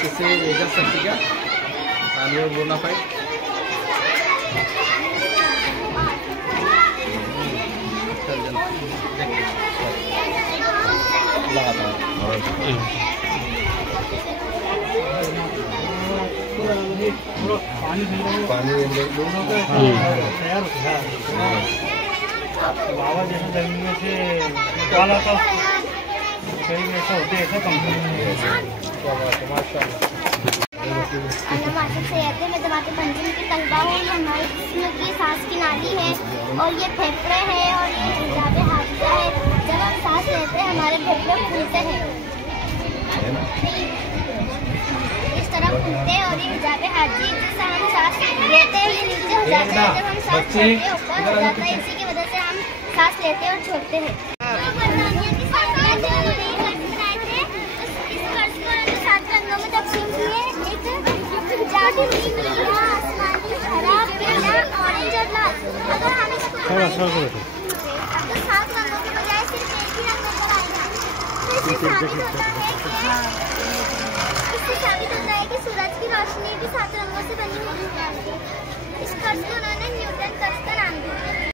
इससे एजा सकती क्या आलू बोना पाए पानी दोनों का तैयार होता है। बाबा जैसे जमीन में से निकाला था कहीं ऐसा होते ऐसा कम में दबाते पंचम की तलबा है, ये हमारे जिस्म की सांस की नाली है और ये फेफड़े हैं और ये हिजाबे हाफिजा है। जब हम सांस लेते हैं हमारे फेफड़े फूलते हैं, इस तरह फूलते हैं और ये हिजाबे हाफिजा जिससे हम सांस लेते हैं ये नीचे हो जाते हैं। जब हम सांस छोड़ते हैं ऊपर हो जाता है, इसी की वजह से हम सांस लेते हैं और छोड़ते हैं। थोड़ा सा अब तो 7 रंगों के बजाय सिर्फ एक ही रंग नजर आएगा। इससे साबित होता है कि सूरज की रोशनी भी 7 रंगों से बनी होती है। इस कर्ज को उन्होंने न्यूटन कर्ज का नाम दिया।